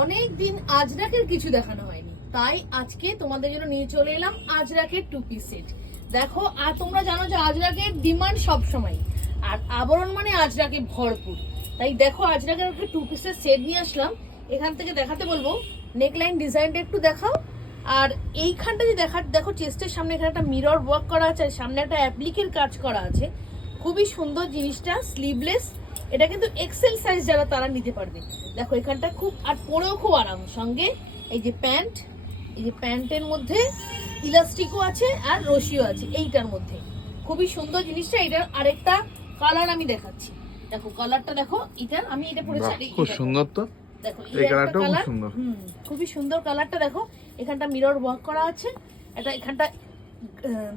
অনেক দিন আজরাকের কিছু দেখানো হয়নি, তাই আজকে তোমাদের জন্য নিয়ে চলে এলাম আজরাকের টু পিস সেট। দেখো, আর তোমরা জানো যে আজরাকের ডিমান্ড সব সময়, আর আবরণ মানে আজরাকে ভরপুর। তাই দেখো আজরাকের একটা টু পিসের সেট নিয়ে আসলাম। এখান থেকে দেখাতে বলবো, নেকলাইন ডিজাইনটা একটু দেখাও। আর এইখানটা যে দেখো চেস্টের সামনে এখানে একটা মিরর ওয়ার্ক করা আছে, আর সামনে একটা অ্যাপ্লিকের কাজ করা আছে। খুবই সুন্দর জিনিসটা, স্লিভলেস। এটা কিন্তু এক্সেল সাইজ যারা তারা নিতে পারবে। দেখো এখানটা খুব, আর পরেও খুব আরাম। সঙ্গে এই যে প্যান্ট, এই যে প্যান্টের মধ্যে ইলাস্টিকও আছে আর রশিও আছে এইটার মধ্যে। খুবই সুন্দর জিনিসটা। এটার আরেকটা কালার আমি দেখাচ্ছি। দেখো কালারটা দেখো, এটার আমি এটা পরেছি, খুব সুন্দর তো। দেখো এই কালারটা খুব সুন্দর। খুবই সুন্দর কালারটা। দেখো এখানটা মিরর ওয়ার্ক করা আছে, এটা এখানটা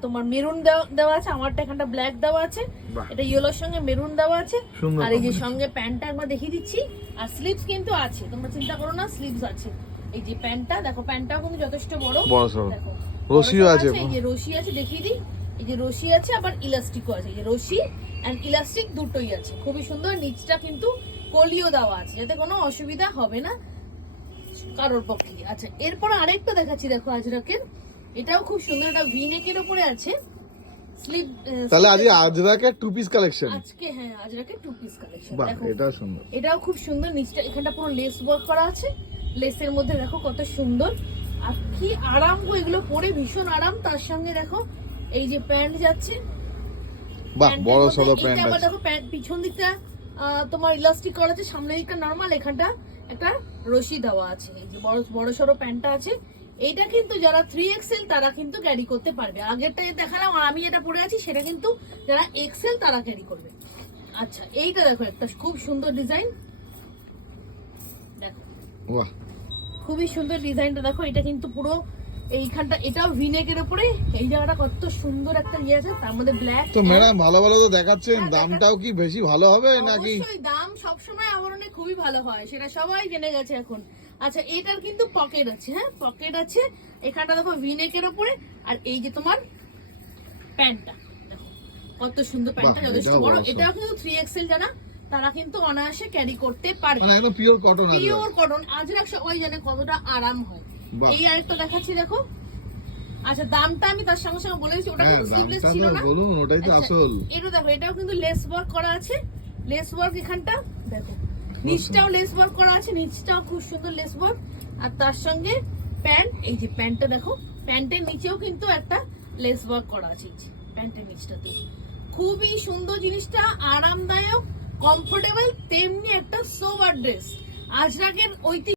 তোমার মেরুন দেওয়া আছে, আমারটা এখানটা ব্ল্যাক দেওয়া আছে, এটা ইয়েলোর সঙ্গে মেরুন দেওয়া আছে। আর এই যে সঙ্গে প্যান্টটা একবার দেখিয়ে দিচ্ছি। আর স্লিভস কিন্তু আছে, তোমরা চিন্তা করো না, স্লিভস আছে। এই যে প্যান্টটা দেখো, প্যান্টটাও কিন্তু যথেষ্ট বড়। দেখো রশিও আছে, এই যে রশি আছে, দেখিয়ে দিই। এই যে রশি আছে, আবার ইলাস্টিকও আছে। এই যে রশি এন্ড ইলাস্টিক দুটোই আছে। খুবই সুন্দর। নিচটা কিন্তু কলিও দেওয়া আছে, যাতে কোনো অসুবিধা হবে না কারোর পক্ষে। আচ্ছা, এরপর আরেকটা দেখাচ্ছি। দেখো আজরাকের, এটাও খুব সুন্দর। এটা ভি নেকের উপরে আছে স্লিভ। তাহলে আজ আজরাকের টু পিস কালেকশন আজকে, হ্যাঁ আজরাকের টু পিস কালেকশন। বাহ, দেখো এটাও সুন্দর। এটাও খুব সুন্দর। নিচটা এখানটা পুরো লেস ওয়ার্ক করা আছে। লেসের মধ্যে দেখো কত সুন্দর, আর কি আরাম গো, এগুলো পরে ভীষণ আরাম। তার সঙ্গে দেখো এই যে প্যান্ট যাচ্ছে, বাহ, বড় সরো প্যান্ট আবার আছে। দেখো প্যান্ট পিছন দিকটা তোমার ইলাস্টিক করা আছে, সামনের দিকটা নরমাল, এখানটা একটা রশি দেওয়া আছে। এই যে বড় সরো প্যান্টটা আছে। এইটা কিন্তু যারা 3XL তারা কিন্তু ক্যারি করতে পারবে। আগেরটা যে দেখালাম আর আমি যেটা পরে আছি সেটা কিন্তু যারা XL তারা ক্যারি করবে। আচ্ছা, এইটা দেখো একটা খুব সুন্দর ডিজাইন। দেখো বাহ, খুবই সুন্দর ডিজাইনটা। দেখো এটা কিন্তু পুরো এইখানটা, এটাও ভিনেকের উপরে। এই জায়গাটা কত সুন্দর একটা ইয়ে আছে, তার মধ্যে ব্ল্যাক। তো ম্যাডাম ভালো ভালো তো দেখাচ্ছেন, দামটাও কি বেশি ভালো হবে নাকি? অবশ্যই দাম সবসময় আবরণে খুবই ভালো হয়, সেটা সবাই জেনে গেছে এখন। আচ্ছা, এটার কিন্তু পকেট আছে, হ্যাঁ পকেট আছে। এখানটা দেখো ভিনেকের উপরে। আর এই যে তোমার প্যান্টটা দেখো কত সুন্দর, প্যান্টটা যথেষ্ট বড়। এটাও কিন্তু 3XL যারা তারা কিন্তু অনায়াসে ক্যারি করতে পারবে। মানে একদম পিওর কটন আছে। Pure cotton. আজরাক সবাই জানে কতটা আরাম হয়। এই আরেকটা দেখাচ্ছি দেখো। আচ্ছা, দামটা আমি তার সঙ্গে সঙ্গে বলে দিচ্ছি। ওটা কিন্তু স্লিভলেস ছিল না, বলুন, ওটাই তো আসল। এটা দেখো, এটাও কিন্তু লেস ওয়ার্ক করা আছে। লেস ওয়ার্ক এখানটা দেখো, নিচটাও লেস ওয়ার্ক করা আছে, নিচটাও খুব সুন্দর লেস ওয়ার্ক। আর তার সঙ্গে প্যান্ট, এই যে প্যান্টটা দেখো, প্যান্টের নিচেও কিন্তু একটা লেস ওয়ার্ক করা আছে। এই যে প্যান্টের নিচটাতে খুবই সুন্দর জিনিসটা, আরামদায়ক, কমফোর্টেবল, তেমনি একটা সোবার ড্রেস। আজরাকের ঐতিহ্য।